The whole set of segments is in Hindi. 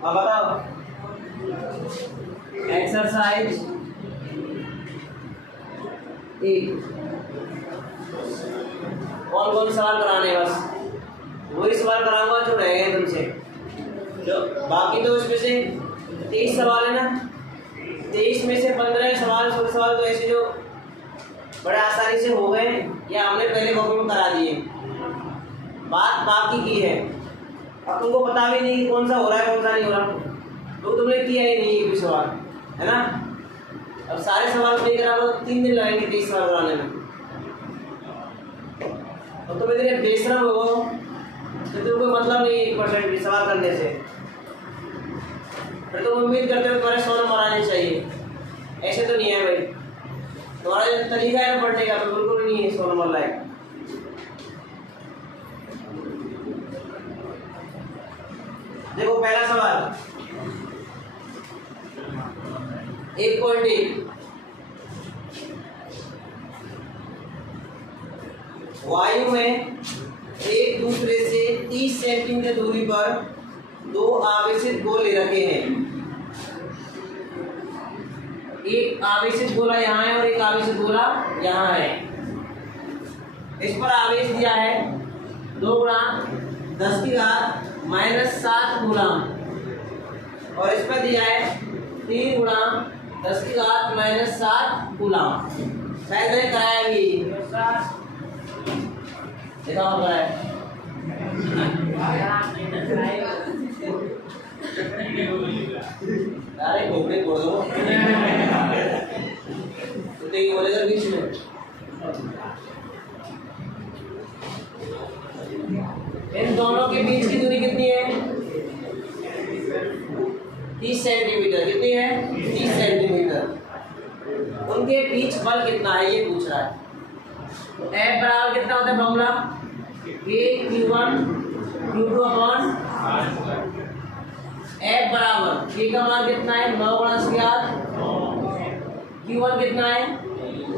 अब बताओ एक्सरसाइज 1 कौन सवाल कराने हैं, बस वही सवाल कराऊंगा जो रह गए तुमसे। जो बाकी तो इसमें से 23 सवाल है ना, 23 में से 15 सवाल 16 सवाल तो ऐसे जो बड़े आसानी से हो गए या हमने पहले कॉपी में करा दिए, बात बाकी की है। अब तुमको पता भी नहीं कि कौन सा हो रहा है कौन सा नहीं हो रहा, तो तुमने किया ही नहीं एक भी सवाल, है ना। अब सारे सवाल देख रहा हो 3 दिन लगेंगे 23 सवाल बनाने में। अब तुम इतने बेशरम हो तो तुमको मतलब नहीं 1% भी सवाल करने से, फिर तुम उम्मीद करते हो तुम्हारे 100 नंबर आने चाहिए। ऐसे तो नहीं है भाई, तुम्हारा जो तरीका है पढ़ने का तो बिल्कुल नहीं है 100 नंबर लायक। देखो पहला सवाल 1.1 वायु में एक दूसरे से 30 सेंटीमीटर दूरी पर 2 आवेशित गोले रखे हैं। एक आवेशित गोला यहाँ है और एक आवेशित गोला यहाँ है। इस पर आवेश दिया है 2 गुणा 10 की घात -7 कूलम और इस पर दिया है 3 गुणा 10 की घात -7 कूलम। शायद मैंने कराया भी देखा होगा है। अरे घोड़े बोल दो तो ये बोलेगा बीच में। इन दोनों के बीच की दूरी कितनी है 30 सेंटीमीटर। कितनी है 30 सेंटीमीटर। उनके बीच बल कितना है ये पूछ रहा है। F बराबर कितना होता है formula K/Q1 Q2 upon F बराबर K का मान कितना है 9 गुणा 10 की घात, Q1 कितना है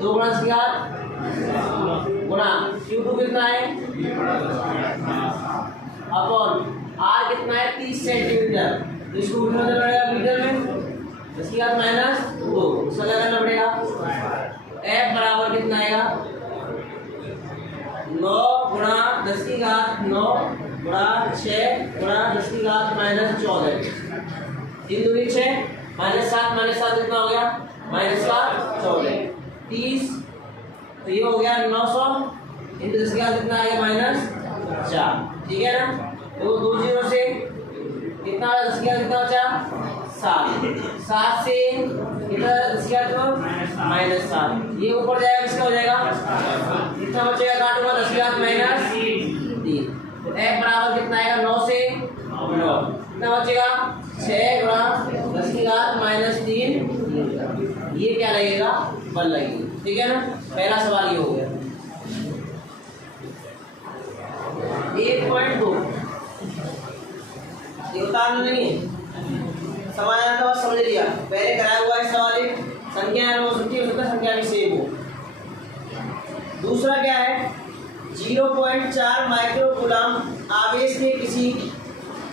2 गुणा 10 की घात गुणा Q2 कितना है अपॉन R कितना है 30 सेंटीमीटर। इसको मीटर में पड़ेगा मीटर में 10 की घात -2 इसका क्या करना पड़ेगा। F बराबर कितना आएगा 9 गुणा 10 की घात 9 गुणा 6 गुणा 10 की घात -14। 3 दूनी 6 -7 -7 कितना हो गया -7 14 30। तो ये हो गया 900 इंटू 10 की घात कितना आएगा -4। ठीक है ना। तो 2 जीरो से कितना 10 की घात कितना बचा 7 से कितना 10 की घात -7। ये ऊपर जाएगा किसका हो जाएगा कितना बचेगा काटूंगा 10 की घात -3। तो F बराबर कितना आएगा 9 से 9 कितना बचेगा 6 गुणा 10 की घात -3। ये क्या लगेगा बल लगेगी। ठीक है ना। पहला सवाल ये हो गया। 1.2 ये उतारना नहीं है, समाधान का समझ लिया। पहले कराया हुआ है सवाल एक संख्या हो सकती है, उसका संख्या भी सेम हो। दूसरा क्या है 0.4 माइक्रोकूलम आवेश के किसी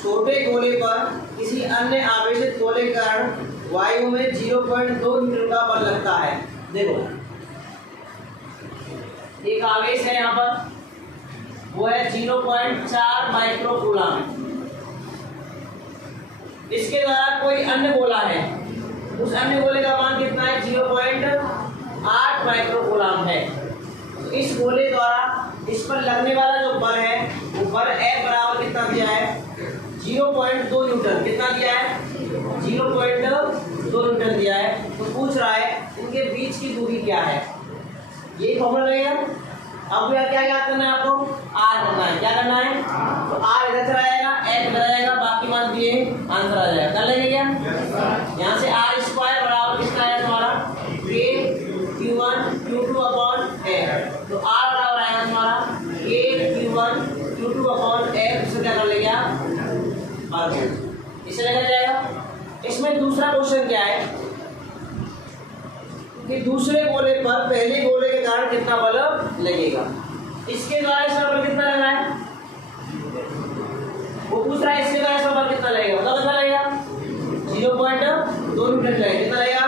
छोटे गोले पर किसी अन्य आवेशित गोले के कारण वायु में 0.2 न्यूटन का बल लगता है। देखो एक आवेश है यहाँ पर वो है 0.4 माइक्रोकूलम। इसके द्वारा कोई अन्य गोला है, उस अन्य गोले का मान कितना है 0.8 माइक्रोकूलम है। तो इस गोले द्वारा इस पर लगने वाला जो बल है वो बल F बराबर कितना दिया है 0.2 न्यूटन। कितना दिया है 0.2 न्यूटन दिया है। तो पूछ रहा है इनके बीच की दूरी क्या है, यही फॉर्मूला रहेगा। अब क्या क्या याद करना है आपको R करना है। क्या करना है तो R इधर चला जाएगा F इधर आएगा, बाकी मान दिए आंसर आ जाएगा। कर लेंगे क्या यहाँ से R² बराबर कितना है तुम्हारा K/Q1 Q2 अपॉन F। तो R बराबर आएगा तुम्हारा K/Q1 Q2 अपॉन F। इससे क्या कर लेंगे आप इसे लेकर जाएगा। इसमें दूसरा क्वेश्चन क्या है कि दूसरे गोले पर पहले गोले के कारण कितना बल लगेगा। इसके द्वारा इसका बल कितना लग रहा है मिनट लगे, कितना लगेगा?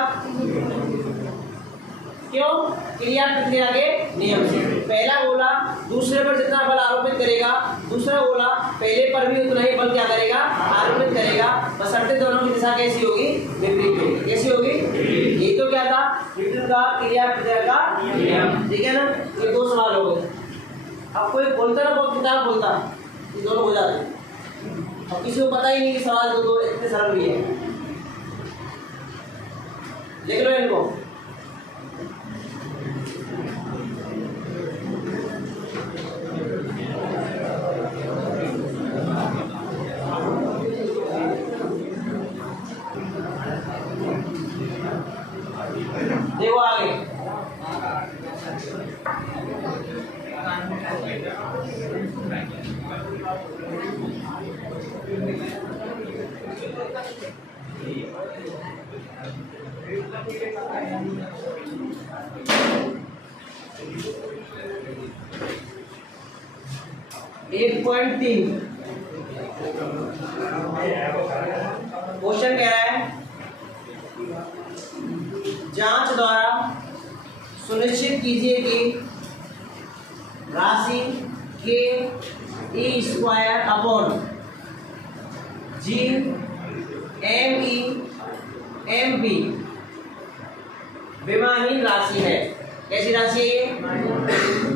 क्यों? क्रिया प्रतिक्रिया के नियम से। पहला गोला दूसरे पर जितना बल आरोपित करेगा, दूसरा गोला पहले पर भी उतना ही बल क्या करेगा? आरोपित करेगा, बशर्ते दोनों की दिशा कैसी होगी? विपरीत होगी। कैसी होगी? ये तो क्या था? न्यूटन का क्रिया प्रतिक्रिया का नियम, ठीक है ना? ये दो सवाल हो गए। अब कोई बोलता ना, बहुत किताब बोलता, ये दोनों हो जाते, अब किसी को पता ही नहीं कि सवाल दो इतने सरल भी है। लिख लो इनको। देखो आगे, एक 1.3 क्वेश्चन कह रहा है, जांच द्वारा सुनिश्चित कीजिए कि राशि K E square upon G M E M P विमाहीन राशि है। कैसी राशि है ये?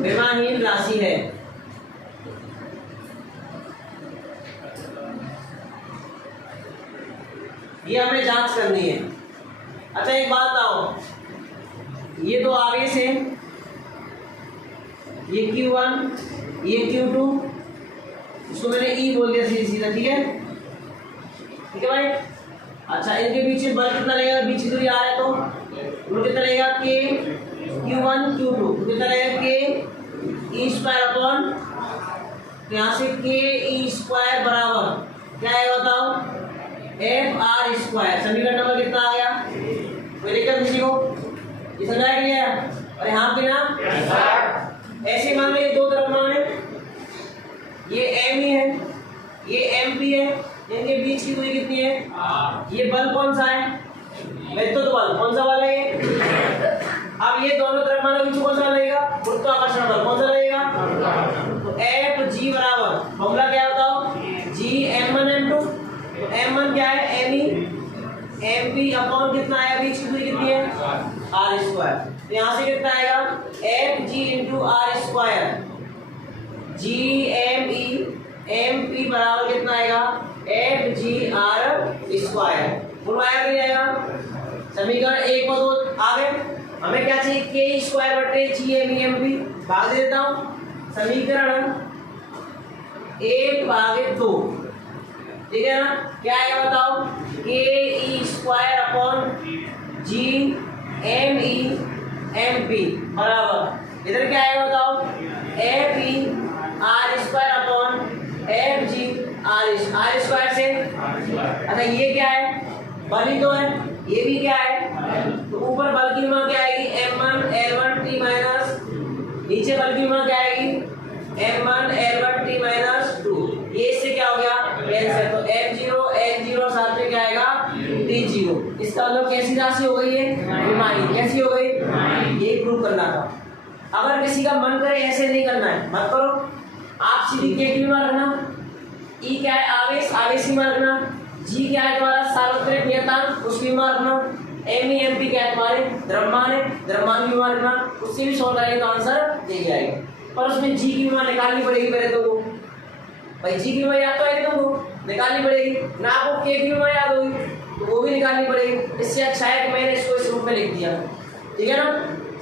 विमाहीन राशि है। ये हमें जांच करनी है। अच्छा एक बात बताओ, ये दो आवेश है, ये Q1 ये Q2, इसको मैंने E बोल दिया सीधा सीधा, ठीक है? ठीक है भाई। अच्छा इनके बीच बल कितना लगेगा? बीच की दूरी R है तो कितना लगेगा? K Q1 Q2 कितना लगेगा? K E स्क्वायर अपॉन, तो यहाँ से K E स्क्वायर बराबर क्या है बताओ? F R square. समीकरण नंबर कितना आ गया? कोई दिक्कत किसी को? ये समझाया गया? और यहाँ पे ना ऐसे मान लो ये दो तरफ मान है, ये एम ई है, ये एम पी है, इनके बीच की दूरी कितनी है? ये बल कौन सा है? विद्युत बल। कौन सा बल है ये? अब ये दोनों तरफ मान लो बीच कौन सा लगेगा? गुरुत्वाकर्षण बल। कौन सा लगेगा? तो एफ जी बराबर फॉर्मूला क्या बताओ? जी m1 m2। तो m1 क्या है? M E M P upon कितना आया? बीच की दूरी कितनी है? R square. तो यहाँ से कितना आएगा? F G into R square. G M E M P बराबर कितना आएगा? F G R square. बुलवाया नहीं जाएगा। समीकरण एक और दो आ गए। हमें क्या चाहिए? के स्क्वायर बटे G M E M P. भाग दे देता हूँ। समीकरण 1/2, ठीक है ना? क्या है बताओ? K E square upon G M E M P बराबर, इधर क्या है बताओ? F E R square upon F G R square से। अच्छा ये क्या है? बल ही तो है। ये भी क्या है? तो ऊपर बल की मान क्या आएगी? m1 l1 t माइनस, नीचे बल की मान क्या आएगी? m1 l1 t minus 2। ये इससे क्या हो गया? कैंसिल। तो f0 l0 साथ में क्या आएगा? t0। इसका मतलब कैसी राशि हो गई है? विमाहीन। कैसी हो गई? ये प्रूव करना था। अगर किसी का मन करे ऐसे नहीं करना है, मत करो। आप सीधी के की मान रखना। ई क्या है? आवेश, आवेश की मान रखना। जी क्या है तुम्हारा? सार्वत्रिक नियतांक, उसकी मान रखना। एम ई एम पी क्या है? तुम्हारे द्रव्यमान है, द्रव्यमान की मान रखना। उससे भी सॉल्व करेंगे तो आंसर दे जाएगा। पर उसमें जी की मान निकालनी पड़ेगी पहले तुमको। भाई जी की मान याद तो है तुमको, निकालनी पड़ेगी ना। आपको के की मान याद होगी तो वो भी निकालनी पड़ेगी। इससे अच्छा है कि मैंने इसको इस रूप में लिख दिया, ठीक है ना?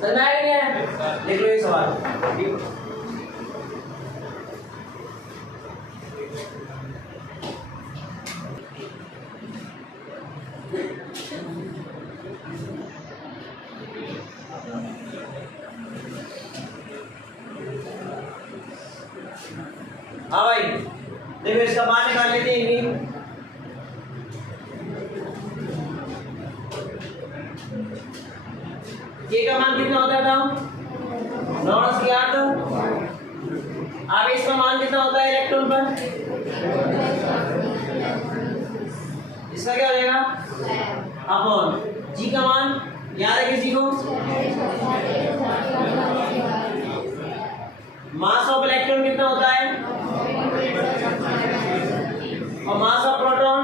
समझ में आया नहीं है? लिख लो ये सवाल। हाँ भाई देखो, इसका मान निकाल लेते हैं। के का मान कितना होता था? 9/8। आवेश का मान कितना होता है इलेक्ट्रॉन पर? इसका क्या हो जाएगा? अपॉन जी का मान याद है किसी को? मास ऑफ इलेक्ट्रॉन कितना होता है और मास ऑफ प्रोटॉन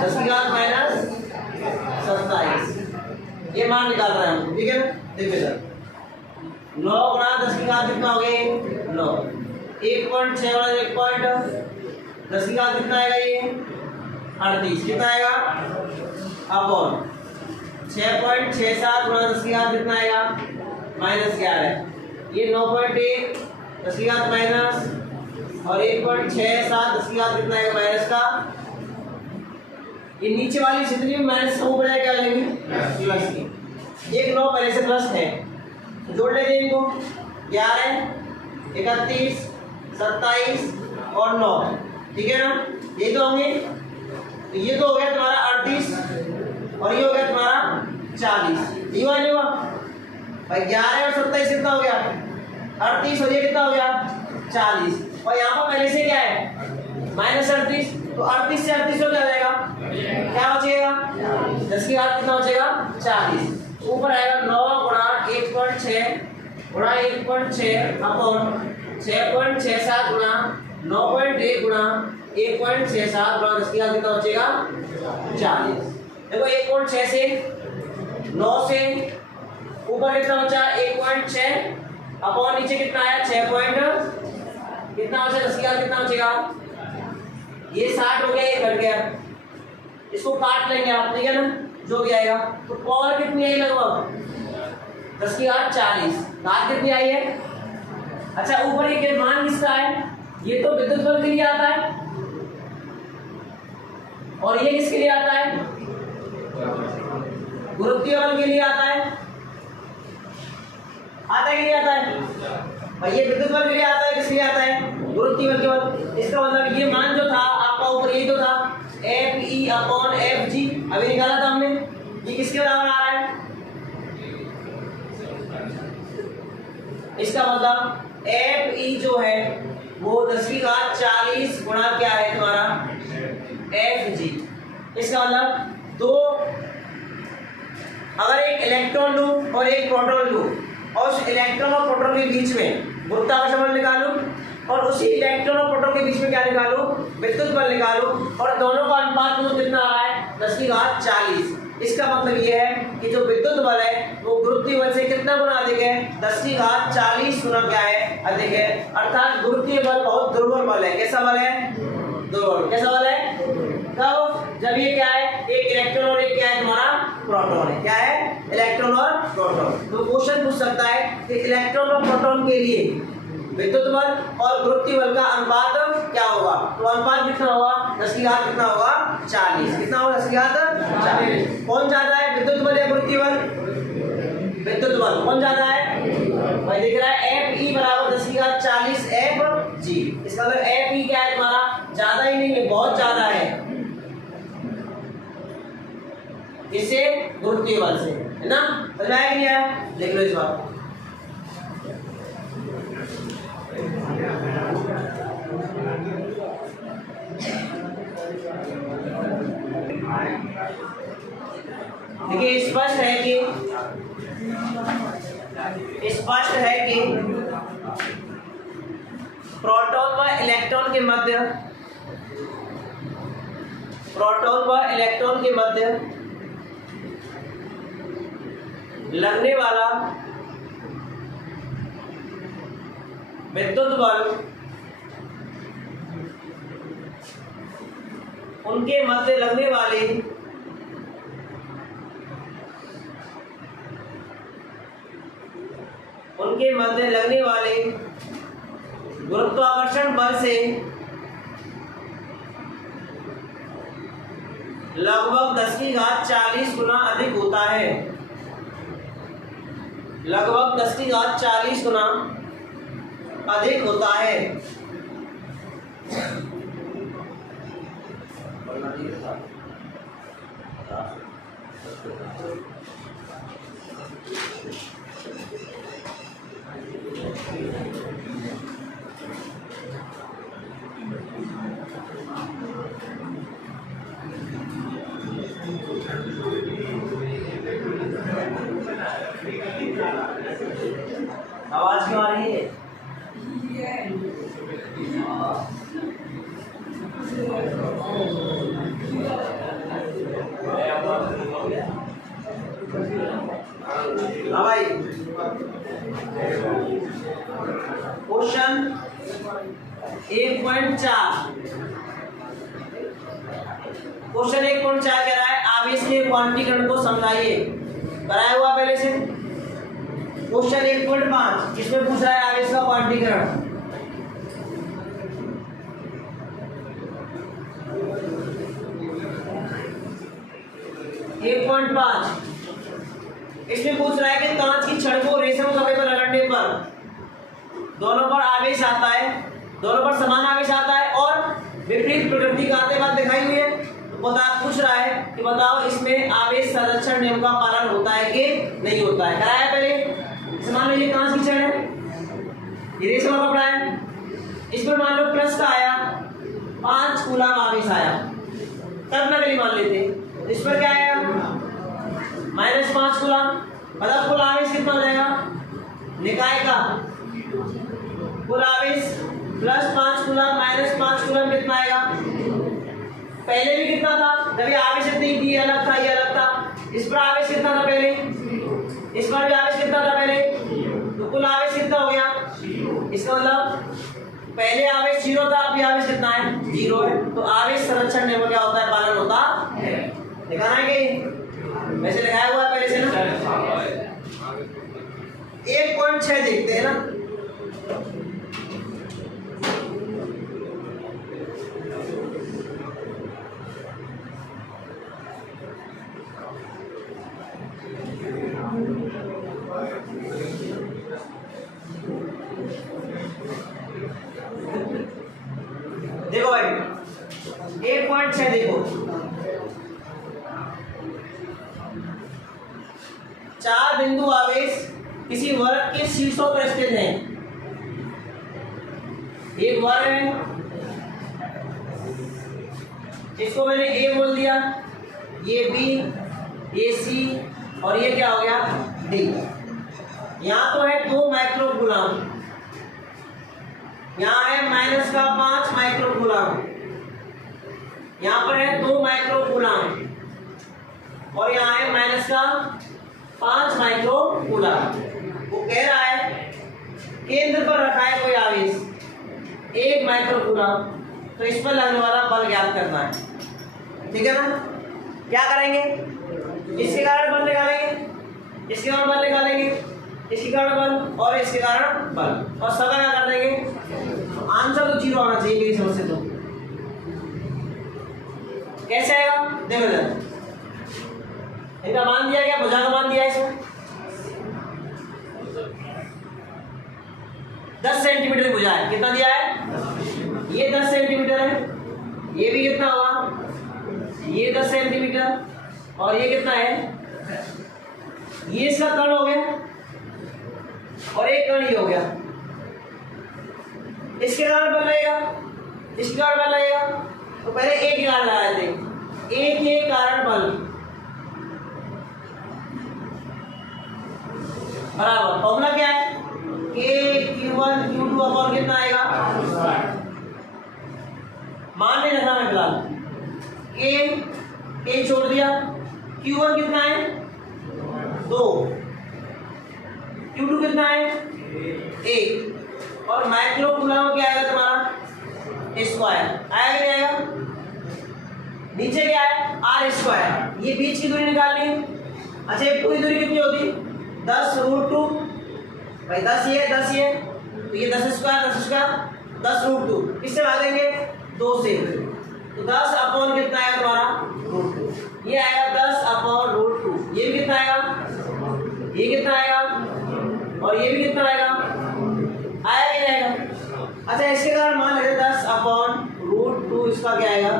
10⁻⁻27। ये मान निकाल रहे हैं हम, ठीक है ना? देखिए सर 9 गुणा 10⁻⁻ कितना हो गया? 9 1.6 गुणा 1.10 कितना आएगा? ये 38 कितना आएगा? अपॉन 6.67 गुणा 10 कितना आएगा? -11। ये 9.1 10 माइनस और 1.67 10 कितना आएगा माइनस का। ये नीचे वाली जितनी भी माइनस का ऊपर क्या लेंगे? प्लस की। एक 9 पहले से प्लस है तो जोड़ लेंगे इनको 11 31 27 और 9, ठीक है ना? ये तो होंगे, तो ये तो हो गया तुम्हारा 38 और ये हो गया तुम्हारा 40। ये हुआ नहीं हुआ भाई? 11 और 27 कितना हो गया? 38 और ये कितना हो गया? 40। और यहाँ पर पहले से क्या है? -38, तो 38 से 38 हो क्या हो जाएगा? क्या बचेगा? 10 कितना बचेगा? 40। ऊपर आएगा 9 गुणा 1.6 गुणा 1.6 अपॉन 6.67 गुणा 9.1 गुणा 1.67 गुणा 10 कितना बचेगा? 40। देखो 1.6 से 9 से ऊपर कितना बचा? 1.6 अपॉन नीचे कितना आया? 6 कितना बचा? 10 कितना बचेगा? ये 60 हो गया, ये घट गया, इसको काट लेंगे आप, ठीक है ना? जो भी आएगा तो पावर कितनी आई? लगभग 10⁻40। घात कितनी आई है? अच्छा ऊपर ये मान किसका है? ये तो विद्युत बल के लिए आता है और ये किसके लिए आता है? गुरुत्वीय बल के लिए आता है। आता है कि नहीं आता है भाई? ये विद्युत बल के लिए आता है, किसके लिए आता है? गुरुत्वीय बल के बल। इसका मतलब ये मान जो था आपका ऊपर ये तो था Fe/Fg, अभी निकाला था हमने, ये किसके बराबर आ रहा है? इसका मतलब Fe जो है वो 10⁻40 गुणा क्या है तुम्हारा? Fg। इसका मतलब दो, अगर एक इलेक्ट्रॉन लूं और एक प्रोटॉन लूं और उस इलेक्ट्रॉन और प्रोटॉन के बीच में गुरुत्वाकर्षण बल निकालूं और उसी इलेक्ट्रॉन और प्रोटॉन के बीच में क्या निकालूं? विद्युत बल निकालूं, और दोनों का अनुपात में कितना आ रहा है? 10⁻40। इसका मतलब ये है कि जो विद्युत बल है वो गुरुत्वीय बल से कितना गुना अधिक है? 10⁻40 गुना क्या है? अधिक है। अर्थात गुरुत्वीय बल बहुत दुर्बल बल है। कैसा बल है? दुर्बल। कैसा बल है? कब? जब ये क्या है? एक इलेक्ट्रॉन और एक क्या है तुम्हारा? प्रोटॉन है। क्या है? इलेक्ट्रॉन और प्रोटॉन। तो क्वेश्चन पूछ सकता है कि इलेक्ट्रॉन और प्रोटॉन के लिए विद्युत बल और गुरुत्वीय बल का अनुपात क्या होगा? तो अनुपात कितना होगा? 10⁻40 कितना होगा? 40। कितना होगा? 10⁻40। कौन ज्यादा है, विद्युत बल या गुरुत्वीय बल? विद्युत बल। कौन ज्यादा है भाई? दिख रहा है Fe बराबर 10⁻40 Fg। इसका मतलब Fe क्या है तुम्हारा? ज्यादा ही नहीं है, बहुत ज्यादा है। इससे गुरुत्वीय बल से, है ना? समझ में आया कि नहीं आया? देख लो इस बात। देखिए स्पष्ट है कि प्रोटॉन व इलेक्ट्रॉन के मध्य लगने वाला विद्युत बल उनके मध्य लगने वाले गुरुत्वाकर्षण बल से लगभग 10⁻40 गुना अधिक होता है। लगभग 10⁻40 गुना अधिक होता है। बारी है। हाँ भाई, क्वेश्चन 1.4 क्वेश्चन 1.4 कह रहा है आवेश के क्वांटीकरण को समझाइए। कराया हुआ पहले से। क्वेश्चन 1.5 इसमें पूछ रहा है आवेश का क्वांटीकरण। इसमें पूछ रहा है कि कांच की छड़ को रेशम कपड़े पर रगड़ने पर दोनों पर आवेश आता है, दोनों पर समान आवेश आता है और विपरीत प्रकृति का आते बात दिखाई हुई है। तो पूछ रहा है कि बताओ इसमें आवेश संरक्षण नियम का पालन होता है कि नहीं होता है। कराया पहले। मान लो ये कांच की छड़ है, ये रेशम का कपड़ा है, इस पर मान लो प्लस का आया 5 कूलम आवेश आया, तब ना कहीं मान लेते। इस पर क्या आएगा -5 कूलम, मतलब कुल आवेश कितना हो जाएगा निकाय का कुल आवेश +5 कूलम -5 कूलम कितना आएगा। पहले भी कितना था जब ये आवेश इतनी थी, ये अलग था ये अलग था। इस पर आवेश कितना था पहले, इस पर भी आवेश कितना था पहले, तो कुल आवेश कितना हो गया। इसका मतलब पहले आवेश 0 था, अभी आवेश कितना है 0 है। तो आवेश संरक्षण नियम क्या होता है पालन होता है। दिखाना है कि वैसे लिखाया हुआ है पहले से ना। 1.6 देखते हैं ना। देखो भाई 1.6 देखो, 4 बिंदु आवेश किसी वर्ग के शीर्षों पर स्थित हैं। एक वर्ग है, इसको मैंने ए बोल दिया, ये बी, ये सी और ये क्या हो गया डी। यहाँ तो है 2 माइक्रो कूलम, यहाँ है -5 माइक्रो कूलम, यहाँ पर है 2 माइक्रो कूलम और यहाँ है -5 माइक्रो कूलम। वो कह रहा है केंद्र पर रखा है कोई आवेश 1 माइक्रो कूलम, तो इस पर लगने वाला बल ज्ञात करना है। ठीक है ना। क्या करेंगे, इसके कारण बल निकालेंगे, इसके कारण बल निकालेंगे, इसके कारण बल और इसके कारण बल, और सबका क्या कर देंगे। आंसर तो 0 आना चाहिए मेरी समझ से। तो कैसे आएगा देखो जरा, इनका मान दिया गया, भुजा का मान दिया इसमें 10 सेंटीमीटर भुजा है। कितना दिया है, ये 10 सेंटीमीटर है, ये भी कितना हुआ, ये 10 सेंटीमीटर और ये कितना है, ये इसका कर्ण हो गया और एक कर्ण ये हो गया। इसके कारण बल लगेगा, इसके कारण बल लगेगा, तो पहले एक के कारण लगाए थे, एक के कारण बल बराबर फॉर्मूला क्या है K/Q1 Q2 अपॉन कितना आएगा, मान नहीं रखना मैं फिलहाल, K छोड़ दिया, Q1 कितना है 2, Q2 कितना है 1 और माइक्रो कूलम क्या आएगा तुम्हारा स्क्वायर आएगा नहीं आएगा। नीचे क्या है R स्क्वायर, ये बीच की दूरी निकालनी है। अच्छा ये पूरी दूरी कितनी होती 10√2 भाई 10 ये 10 ये, तो ये 10 स्क्वायर 10√2 किससे भागेंगे 2 से, तो 10 अपॉन कितना आएगा तुम्हारा √2, ये आएगा 10 अपॉन √2, ये भी कितना आएगा, ये कितना आएगा और ये भी कितना आएगा, आया कि नहीं आएगा। अच्छा इसके कारण मान लेते 10 अपॉन √2, इसका क्या आएगा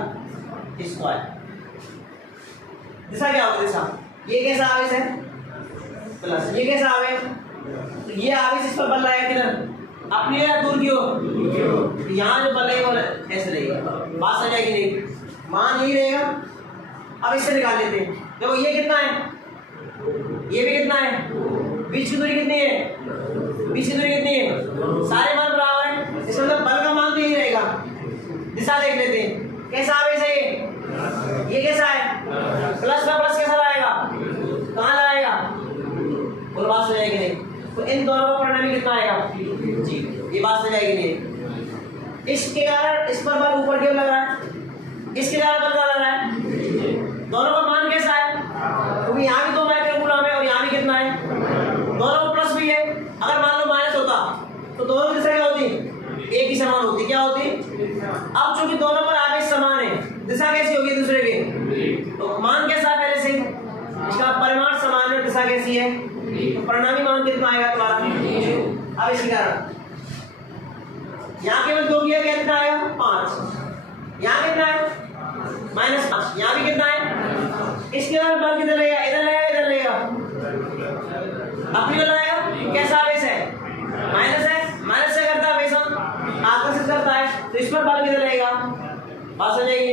स्क्वायर। दिशा क्या होगा, दिशा ये कैसा आवेश है प्लस, ये कैसा आवेश, तो ये आवेश इस पर बल लगाएगा किधर अपनी या दूर की ओर, यहाँ जो बल लगेगा वो ऐसे रहेगा, बात समझ आएगी नहीं, मान यही रहेगा। अब इससे निकाल लेते हैं, देखो ये कितना है, ये भी कितना है, बीच की दूरी कितनी है बीच की दूरी कितनी है? सारे मान बराबर है, इसका मतलब बल का मान तो यही रहेगा। दिशा देख लेते हैं, कैसा आवेश है ये कैसा है? प्लस में प्लस कैसा लगाएगा? कहाँ लगाएगा? बोलो बात समझ आएगी नहीं? तो इन दोनों का परिणामी कितना आएगा जी, ये बात समझ आएगी नहीं? इसके कारण इस पर बल ऊपर क्यों लग रहा है, इसके कारण बल लग रहा है, दोनों का मान कैसा है? क्योंकि यहाँ भी 2 माइक्रोकूलम है और यहाँ भी कितना है? दोनों में प्लस भी है। अगर मान लो माइनस होता तो दोनों की दिशा क्या होती? एक ही समान होती, क्या होती? अब चूंकि दोनों पर आवेश समान है, दिशा कैसी होगी दूसरे की? तो मान कैसा है पहले से? इसका परिमाण समान है, दिशा कैसी है? तो परिणामी मान कितना आएगा तुम्हारा? अब इसी कारण यहाँ केवल 2 किया गया, कितना आएगा? 5। यहाँ कितना है? -5। यहाँ भी कितना है? इसके बाद बल किधर लगेगा? इधर लगेगा, इधर लगेगा, अपनी लगाएगा। कैसा आवेश है? माइनस है, माइनस से करता है आवेश आकर्षित करता है, तो इस पर बल किधर लगेगा? बात समझेगी?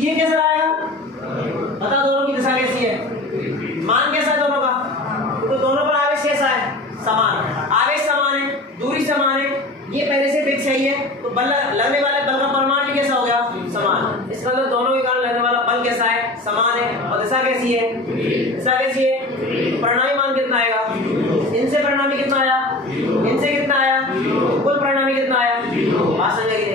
ये कैसा आएगा? बता दोनों की दिशा कैसी है, मान कैसा है दोनों का? तो दोनों पर आवेश कैसा है? समान। आवेश समान है, दूरी समान है, ये पहले से फिक्स है, तो बल लगने वाले बल का परिमाण भी कैसा हो गया? समान। इसका मतलब दोनों के कारण लगने वाला बल कैसा है? समान है। और दिशा कैसी है? दिशा कैसी है? परिणामी मान कितना आएगा? इनसे परिणामी कितना आया? इनसे कितना आया? कुल परिणामी कितना आया? बात समझेगी?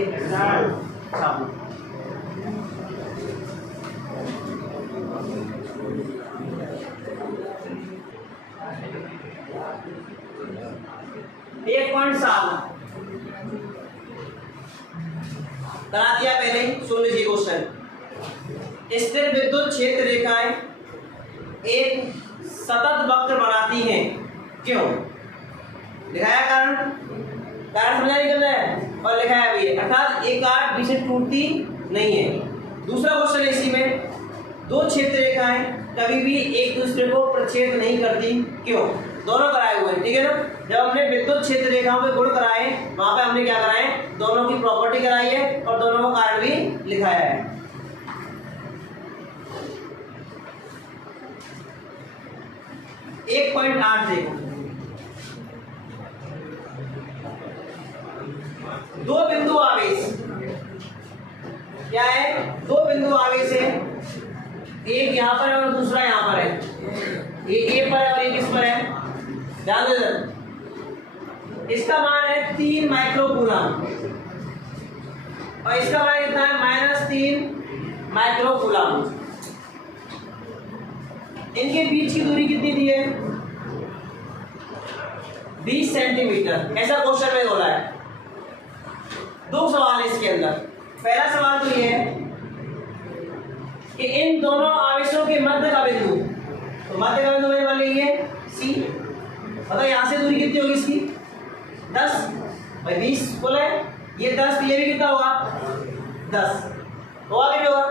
1.7 करा दिया पहले, सुन लीजिए क्वेश्चन। स्थिर विद्युत क्षेत्र रेखाएं एक सतत वक्र बनाती हैं, क्यों? दिखाया कारण, कारण समझा नहीं करना है और लिखाया भी है, अर्थात एक आठ बीच में टूटती नहीं है। दूसरा क्वेश्चन इसी में, 2 क्षेत्र रेखाएं कभी भी एक दूसरे को प्रच्छेद नहीं करती, क्यों? दोनों कराए हुए हैं, ठीक है ना? जब हमने विद्युत क्षेत्र रेखाओं के गुण कराए, वहां पे हमने क्या कराए? दोनों की प्रॉपर्टी कराई है और दोनों का कारण भी लिखाया है। एक 1.8 देखो, 2 बिंदु आवेश, क्या है? 2 बिंदु आवेश है, एक यहाँ पर है और दूसरा यहाँ पर है, एक ए पर है और एक इस पर है। ध्यान दे, इसका मान है 3 माइक्रोकूलम और इसका मान कितना है? -3 माइक्रोकूलम। इनके बीच की दूरी कितनी दी है? 20 सेंटीमीटर। ऐसा क्वेश्चन में बोला है। 2 सवाल है इसके अंदर। पहला सवाल तो ये है कि इन दोनों आवेशों के मध्य का बिंदु, तो मध्य का बिंदु मैंने मान लीजिए सी, पता यहां से दूरी कितनी होगी इसकी? 10 भाई 20 बोला है, ये 10, ये भी कितना होगा? 10 तो आगे होगा।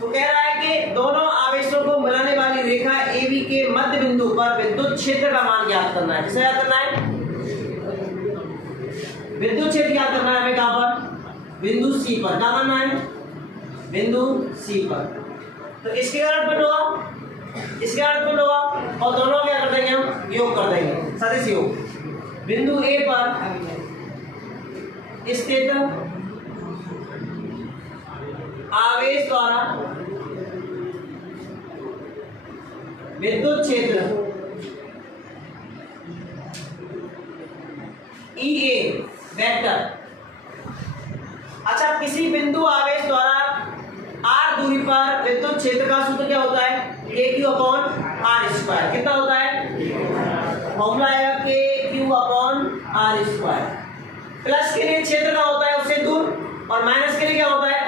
तो कह रहा है कि दोनों आवेशों को मिलाने वाली रेखा AB के मध्य बिंदु पर विद्युत क्षेत्र का मान ज्ञात करना है। किसे याद करना है? विद्युत क्षेत्र ज्ञात करना है हमें। कहां पर? बिंदु C पर। क्या करना है? बिंदु C पर। तो इसके कारण उत्पन्न होगा, इसके कारण उत्पन्न होगा और दोनों क्या कर देंगे? हम योग कर देंगे, सदिश योग। बिंदु A पर स्थित आवेश द्वारा विद्युत क्षेत्र EA वेक्टर। अच्छा, किसी बिंदु आवेश द्वारा r दूरी पर विद्युत क्षेत्र का सूत्र क्या होता है? KQ/r²। कितना होता है? फॉर्मूला है KQ/r²। प्लस के लिए क्षेत्र का होता है उससे दूर और माइनस के लिए क्या होता है?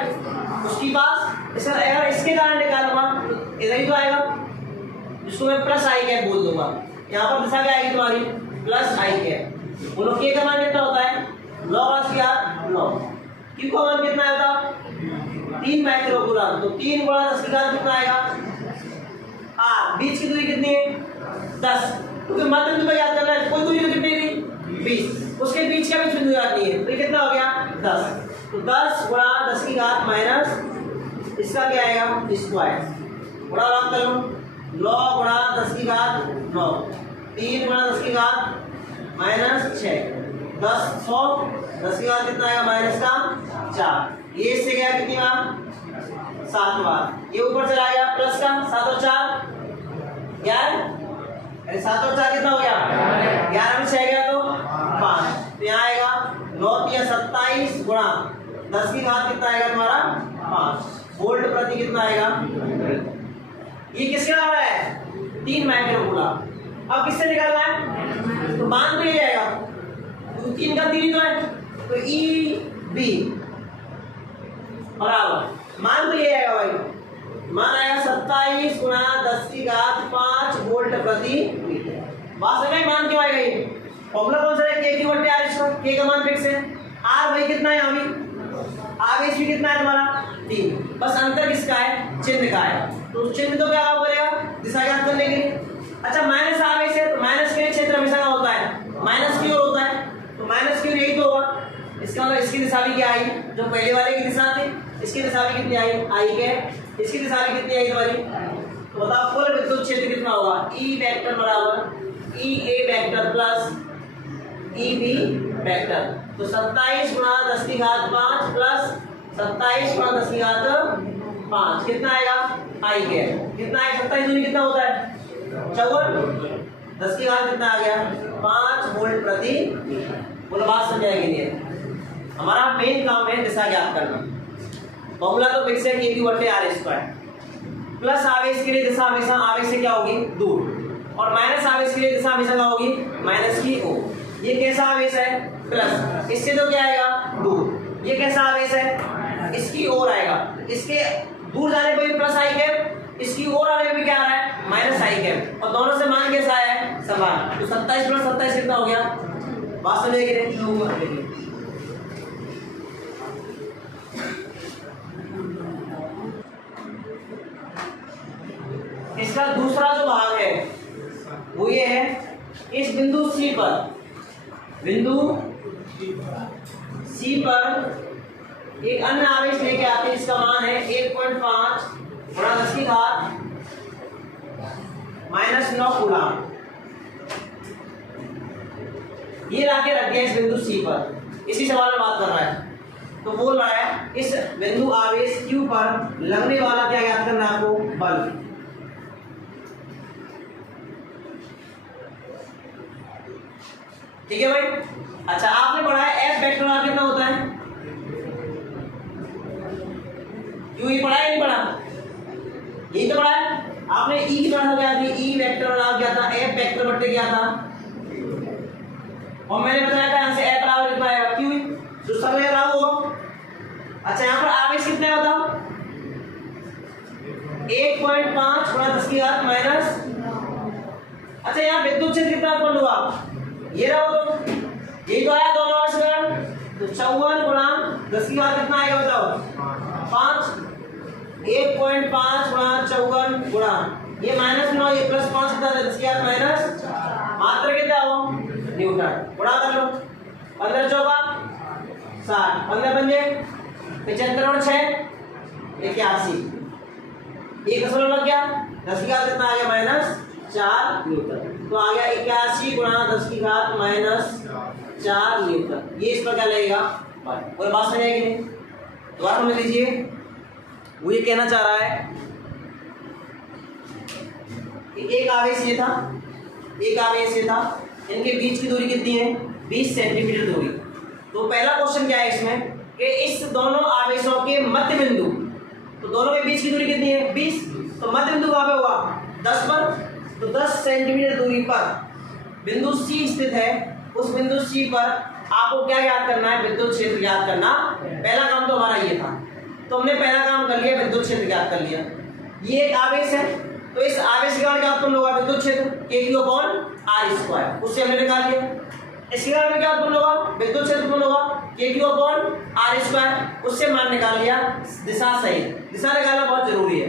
उसके पास। अगर इसके कारण निकालूंगा इधर ही तो आएगा, जिसको मैं प्लस आई कैप बोल दूंगा। यहाँ पर दिशा क्या आएगी तुम्हारी? प्लस आई कैप। बोलो के का मान कितना होता है? log 9। क्यू का मान कितना होता? 3 माइक्रोकूलम। तो 3 × 10⁻³ कितना आएगा? r। बीच की दूरी कितनी है? 10। क्योंकि मध्य बिंदु पर याद करना है, कुल दूरी तो कितनी थी? 20। उसके बीच का भी बिंदु याद नहीं है, तो ये कितना हो गया? 10। तो 10 × 10⁻³ माइनस इसका क्या आएगा? स्क्वायर। बड़ा बात कर लो, log × 10⁻⁹ 3 × 10⁻⁹ -6, 10 100, 10 की घात कितना आएगा माइनस का 4, ये इससे गया कितनी बार 7 बार, ये ऊपर चला गया प्लस का 7 और 4 11, अरे 7 और 4 कितना हो गया 11 में 6 गया तो 5, तो यहाँ आएगा 9 या 27 गुणा 10 की घात कितना आएगा तुम्हारा 5 वोल्ट प्रति कितना आएगा। ये किसके नाम है 3 माइक्रोकूलम। अब किससे निकालना है तो मान तो ये जाएगा 3 का 3 तो है तो ई बी बराबर मान तो ये आएगा भाई, मान आएगा 27 गुणा 10 की घात 5 वोल्ट प्रति मीटर। वास्तव में मान क्यों आएगा ये फॉर्मूला कौन सा है k q r इसका k का मान फिक्स है, r भाई कितना है अभी आवेश भी कितना है तुम्हारा 3, बस अंतर किसका है चिन्ह का है, तो चिन्ह तो क्या काम करेगा दिशा ज्ञात करने के लिए। अच्छा माइनस आवेश है तो माइनस के लिए क्षेत्र हमेशा क्या होता है माइनस की ओर होता है, तो माइनस की ओर यही तो होगा, इसका मतलब इसकी दिशा भी क्या आई जो पहले वाले की दिशा थी, इसकी दिशा भी कितनी आई आई के, इसकी दिशा भी कितनी आई तुम्हारी, तो बताओ कुल विद्युत क्षेत्र कितना होगा ई वेक्टर बराबर E A vector plus E B vector, तो 27 गुणा 10 की घात 5 प्लस 27 गुणा 10 की घात 5 कितना आएगा आई के, कितना है 27 दूनी कितना होता है 54, 10 की घात कितना आ गया 5 वोल्ट प्रति। बोलो बात समझाएगी नहीं, हमारा मेन काम है दिशा ज्ञात करना। फॉर्मूला तो फिक्स है k q r square, plus आवेश के लिए दिशा हमेशा आवेश से क्या होगी दूर, और माइनस आवेश के लिए दिशा हमेशा क्या होगी माइनस की ओर। ये कैसा आवेश है प्लस, इससे तो क्या आएगा दूर, ये कैसा आवेश है इसकी ओर आएगा, इसके दूर जाने पर भी प्लस आई कैप, इसकी ओर आने में भी क्या आ रहा है माइनस आई कैप, और दोनों से मान कैसा है समान, तो 27 प्लस 27 कितना हो गया बात समझेगी। इसका दूसरा जो भाग है वो ये है, इस बिंदु C पर, बिंदु C पर एक अन्य आवेश लेके आते हैं, इसका मान है 1.5 गुणा 10 की घात -9 कूलम, ये लाके रख दिया इस बिंदु C पर, इसी सवाल में बात कर रहा है, तो बोल रहा है इस बिंदु आवेश Q पर लगने वाला क्या याद करना है आपको बल। ठीक है भाई, अच्छा आपने पढ़ा है F वेक्टर R कितना होता है, क्यों ये पढ़ा है नहीं पढ़ा, यही तो पढ़ा है आपने, E की पढ़ा क्या थी E वेक्टर और R क्या था F वेक्टर बट्टे क्या था, और मैंने बताया था यहाँ से F बराबर कितना आएगा क्यों जो सब लगा होगा। अच्छा यहाँ पर आवेश कितने है बताओ 1.5 गुणा 10 की घात माइनस, अच्छा यहाँ विद्युत क्षेत्र कितना उत्पन्न हुआ ये रहा, तो यही तो आया दोनों आवेश का, तो 54 गुणा 10 की घात कितना आएगा बताओ 5, 1.5 गुणा 54 गुणा ये -9 ये +5 कितना है 10 की घात माइनस, मात्र कितना हो न्यूटन, गुणा कर लो 15 चौका 60, 15 पंजे 75 और 6 81, एक दशमलव लग गया 10 की घात कितना आ गया -4 न्यूटन, तो आ गया 81 गुणा 10 की घात -4 न्यूटन, ये इस पर क्या लगेगा कोई बात समझ आएगी नहीं, दोबारा समझ लीजिए। वो ये कहना चाह रहा है कि एक आवेश ये था, एक आवेश ये था, इनके बीच की दूरी कितनी है 20 सेंटीमीटर दूरी, तो पहला क्वेश्चन क्या है इसमें कि इस दोनों आवेशों के मध्य बिंदु, तो दोनों के बीच की दूरी कितनी है 20, तो मध्य बिंदु कहाँ पे होगा 10 पर, तो 10 सेंटीमीटर दूरी पर बिंदु C स्थित है, उस बिंदु C पर आपको क्या याद करना है विद्युत क्षेत्र याद करना, पहला काम तो हमारा ये था, तो हमने पहला काम कर लिया विद्युत क्षेत्र याद कर लिया। ये एक आवेश है तो इस आवेश के कारण क्या उत्पन्न होगा विद्युत क्षेत्र kq/r², उससे हमने निकाल लिया। इसके कारण क्या उत्पन्न होगा विद्युत क्षेत्र उत्पन्न होगा kq/r², उससे मान निकाल लिया दिशा सहित, दिशा निकालना बहुत जरूरी है।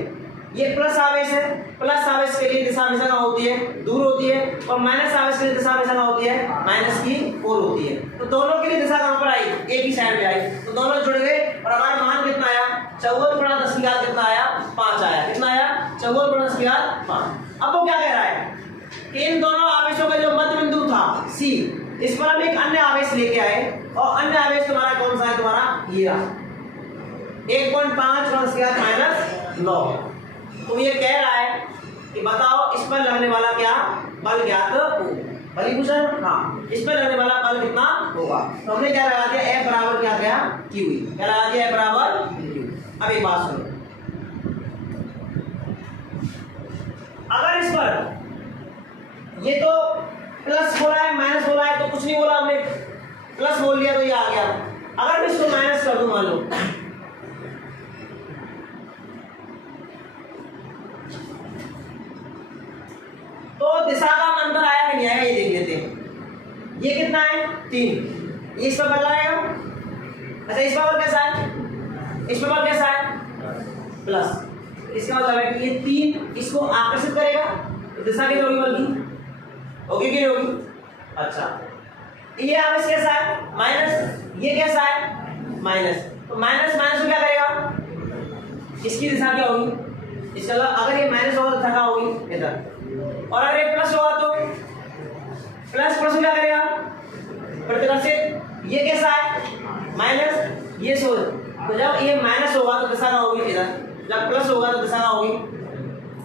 ये प्लस आवेश है, प्लस आवेश के लिए दिशा हमेशा कहाँ होती है दूर होती है, और माइनस आवेश के लिए दिशा हमेशा कहाँ होती है माइनस की ओर होती है, तो दोनों के लिए दिशा कहाँ पर आई एक ही साइड पे आई, तो दोनों जुड़ गए और हमारा मान कितना आया 54 गुणा 10 की घात कितना आया 5 आया, कितना आया 54 गुणा 10 की घात 5। अब वो क्या कह रहा है कि इन दोनों आवेशों का जो मध्य बिंदु था C, इस पर हम एक अन्य आवेश लेके आए और अन्य आवेश तुम्हारा कौन सा है? तुम्हारा ये रहा 1.5 -9। तो ये कह रहा है कि बताओ इस पर लगने वाला क्या बल ज्ञात हो। बल पूछा है? हाँ, इस पर लगने वाला बल कितना होगा? तो हमने क्या लगा दिया? F बराबर क्या गया? Q। क्या लगा दिया? F बराबर Q। अब एक बात सुनो, अगर इस पर ये तो प्लस बोला है माइनस बोला है तो कुछ नहीं बोला हमने, प्लस बोल लिया तो ये आ गया। अगर मैं इसको माइनस कर दूं मान लो, तो दिशा का अंतर आया कि नहीं आया ये देख लेते हैं। ये कितना है? 3। इस पर बल आएगा। अच्छा इस पर बल कैसा है? इस पर बल कैसा है? प्लस। इसका मतलब है कि ये 3 इसको आकर्षित करेगा तो दिशा कितनी होगी बल की? होगी कि नहीं होगी? अच्छा ये आवेश कैसा है? माइनस। ये कैसा है? माइनस। तो माइनस माइनस क्या करेगा? इसकी दिशा क्या होगी? इसका अगर ये माइनस होगा तो दिशा क्या होगी? इधर। और अगर ये प्लस होगा तो प्लस प्लस क्या करेगा? प्रतिकर्षित। ये कैसा है? माइनस। ये सोच, तो जब ये माइनस होगा तो दिशा क्या होगी? इधर। जब प्लस होगा तो दिशा क्या होगी?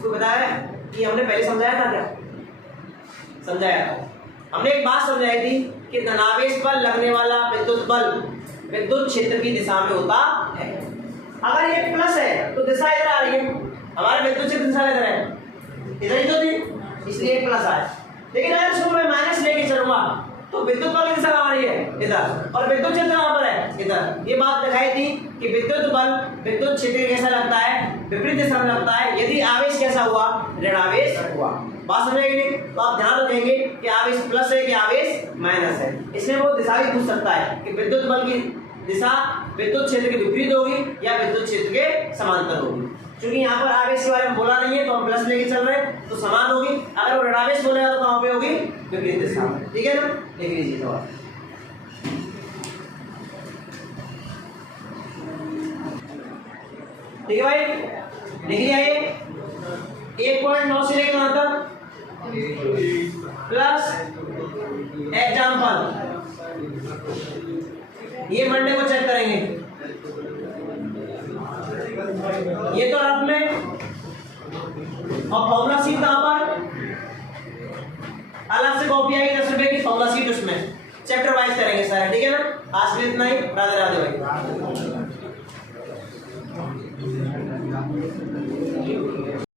तो बताया कि हमने पहले समझाया था क्या? समझाया था। हमने एक बात समझाई थी कि धनावेश पर लगने वाला विद्युत बल विद्युत क्षेत्र की दिशा में होता है। अगर ये प्लस है तो दिशा इधर आ रही है, हमारे विद्युत क्षेत्र दिशा इधर है, इधर ही तो थी, इसलिए प्लस आया। लेकिन अगर इसको मैं माइनस लेके चलूंगा तो विद्युत बल की दिशा कहाँ आ रही है? इधर। और विद्युत क्षेत्र कहाँ पर है? इधर। ये बात दिखाई थी कि विद्युत बल विद्युत क्षेत्र कैसा लगता है? विपरीत दिशा में लगता है यदि आवेश कैसा हुआ? ऋणावेश हुआ। बात समझेंगे? तो आप ध्यान रखेंगे कि आवेश प्लस है कि आवेश माइनस है। इसमें वो दिशा भी पूछ सकता है कि विद्युत बल की दिशा विद्युत क्षेत्र के विपरीत होगी या विद्युत क्षेत्र के समांतर होगी। क्योंकि यहाँ पर आवेश के बारे में बोला नहीं है तो हम प्लस लेके चल रहे हैं तो समान होगी। अगर वो ऋणावेश बोलेगा तो कहाँ पे होगी? विपरीत दिशा में। ठीक है ना? लिख लीजिए तो ठीक है भाई, लिख लिया ये 1.9 से लेकर कहाँ तक? Plus example. ये मंडे को चेक करेंगे। ये तो रफ में और फॉर्मूला शीट कहाँ पर? अलग से कॉपी आएगी 10 रुपए की फॉर्मूला शीट, उसमें चैप्टर वाइज करेंगे सारे। ठीक है ना? आज के लिए इतना ही। राधे राधे भाई।